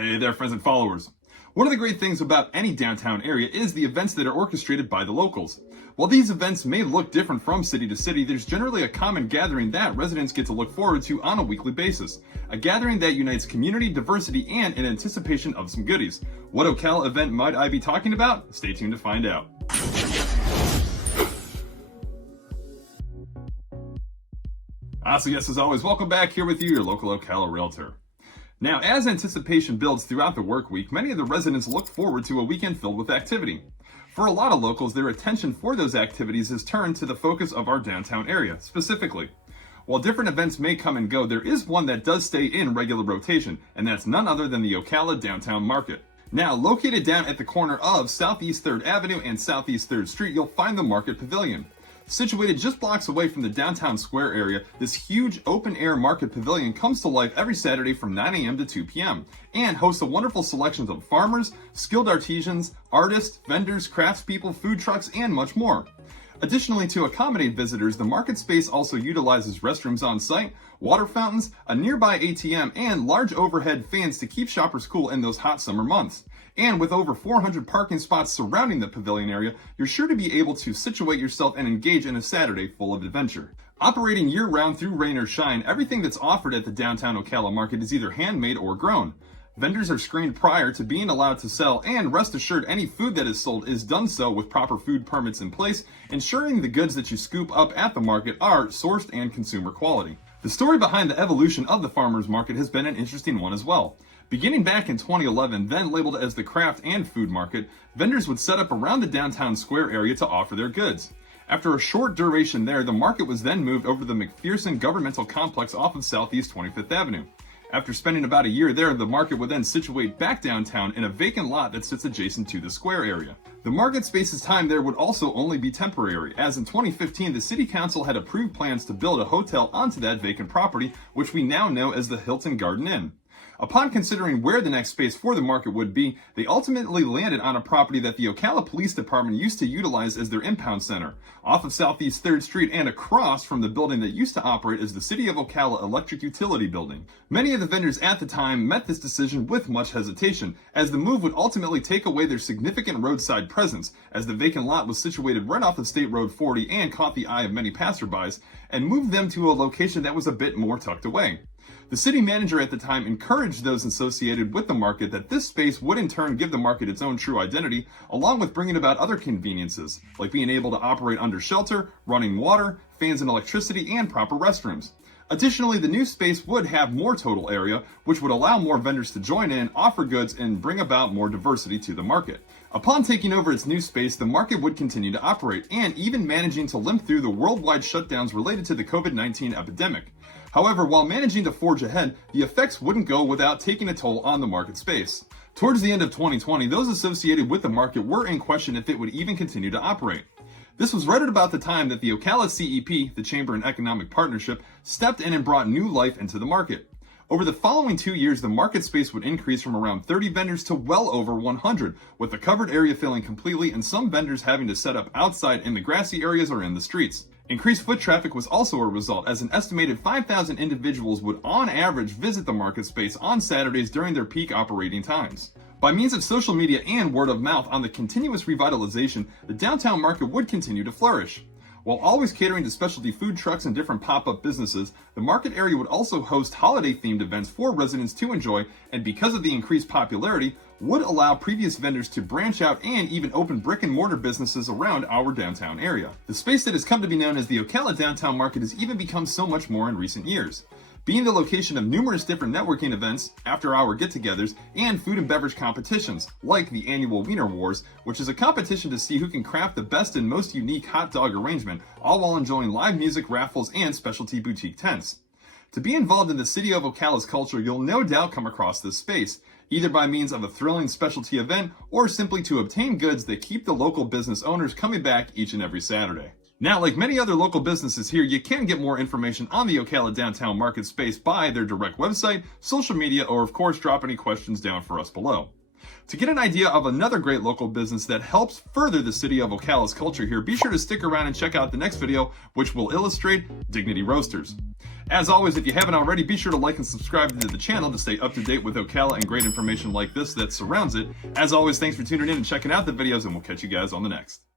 Hey there, friends and followers. One of the great things about any downtown area is the events that are orchestrated by the locals. While these events may look different from city to city, there's generally a common gathering that residents get to look forward to on a weekly basis. A gathering that unites community, diversity, and an anticipation of some goodies. What Ocala event might I be talking about? Stay tuned to find out. So yes, as always, welcome back here with you, your local Ocala realtor. Now, as anticipation builds throughout the work week, many of the residents look forward to a weekend filled with activity. For a lot of locals, their attention for those activities is turned to the focus of our downtown area, specifically. While different events may come and go, there is one that does stay in regular rotation, and that's none other than the Ocala Downtown Market. Now, located down at the corner of Southeast 3rd Avenue and Southeast 3rd Street, you'll find the Market Pavilion. Situated just blocks away from the downtown square area, this huge open-air market pavilion comes to life every Saturday from 9 a.m. to 2 p.m. and hosts a wonderful selection of farmers, skilled artisans, artists, vendors, craftspeople, food trucks, and much more. Additionally, to accommodate visitors, the market space also utilizes restrooms on site, water fountains, a nearby ATM, and large overhead fans to keep shoppers cool in those hot summer months. And with over 400 parking spots surrounding the pavilion area, you're sure to be able to situate yourself and engage in a Saturday full of adventure. Operating year-round through rain or shine, everything that's offered at the downtown Ocala market is either handmade or grown. Vendors are screened prior to being allowed to sell, and rest assured any food that is sold is done so with proper food permits in place, ensuring the goods that you scoop up at the market are sourced and consumer quality. The story behind the evolution of the farmers market has been an interesting one as well. Beginning back in 2011, then labeled as the craft and food market, vendors would set up around the downtown square area to offer their goods. After a short duration there, the market was then moved over to the McPherson Governmental Complex off of Southeast 25th Avenue. After spending about a year there, the market would then situate back downtown in a vacant lot that sits adjacent to the square area. The market space's time there would also only be temporary, as in 2015 the City Council had approved plans to build a hotel onto that vacant property, which we now know as the Hilton Garden Inn. Upon considering where the next space for the market would be, they ultimately landed on a property that the Ocala Police Department used to utilize as their impound center, off of Southeast 3rd Street and across from the building that used to operate as the City of Ocala Electric Utility Building. Many of the vendors at the time met this decision with much hesitation, as the move would ultimately take away their significant roadside presence, as the vacant lot was situated right off of State Road 40 and caught the eye of many passerbys, and moved them to a location that was a bit more tucked away. The city manager at the time encouraged those associated with the market that this space would in turn give the market its own true identity, along with bringing about other conveniences, like being able to operate under shelter, running water, fans and electricity, and proper restrooms. Additionally, the new space would have more total area, which would allow more vendors to join in, offer goods, and bring about more diversity to the market. Upon taking over its new space, the market would continue to operate, and even managing to limp through the worldwide shutdowns related to the COVID-19 epidemic. However, while managing to forge ahead, the effects wouldn't go without taking a toll on the market space. Towards the end of 2020, those associated with the market were in question if it would even continue to operate. This was right at about the time that the Ocala CEP, the Chamber and Economic Partnership, stepped in and brought new life into the market. Over the following 2 years, the market space would increase from around 30 vendors to well over 100, with the covered area filling completely and some vendors having to set up outside in the grassy areas or in the streets. Increased foot traffic was also a result, as an estimated 5,000 individuals would on average visit the market space on Saturdays during their peak operating times. By means of social media and word of mouth on the continuous revitalization, the downtown market would continue to flourish. While always catering to specialty food trucks and different pop-up businesses, the market area would also host holiday-themed events for residents to enjoy, and because of the increased popularity, would allow previous vendors to branch out and even open brick-and-mortar businesses around our downtown area. The space that has come to be known as the Ocala Downtown Market has even become so much more in recent years. Being the location of numerous different networking events, after-hour get-togethers, and food and beverage competitions, like the annual Wiener Wars, which is a competition to see who can craft the best and most unique hot dog arrangement, all while enjoying live music, raffles, and specialty boutique tents. To be involved in the City of Ocala's culture, you'll no doubt come across this space, either by means of a thrilling specialty event or simply to obtain goods that keep the local business owners coming back each and every Saturday. Now, like many other local businesses here, you can get more information on the Ocala Downtown Market space by their direct website, social media, or of course drop any questions down for us below. To get an idea of another great local business that helps further the city of Ocala's culture here, be sure to stick around and check out the next video, which will illustrate Dignity Roasters. As always, if you haven't already, be sure to like and subscribe to the channel to stay up to date with Ocala and great information like this that surrounds it. As always, thanks for tuning in and checking out the videos, and we'll catch you guys on the next.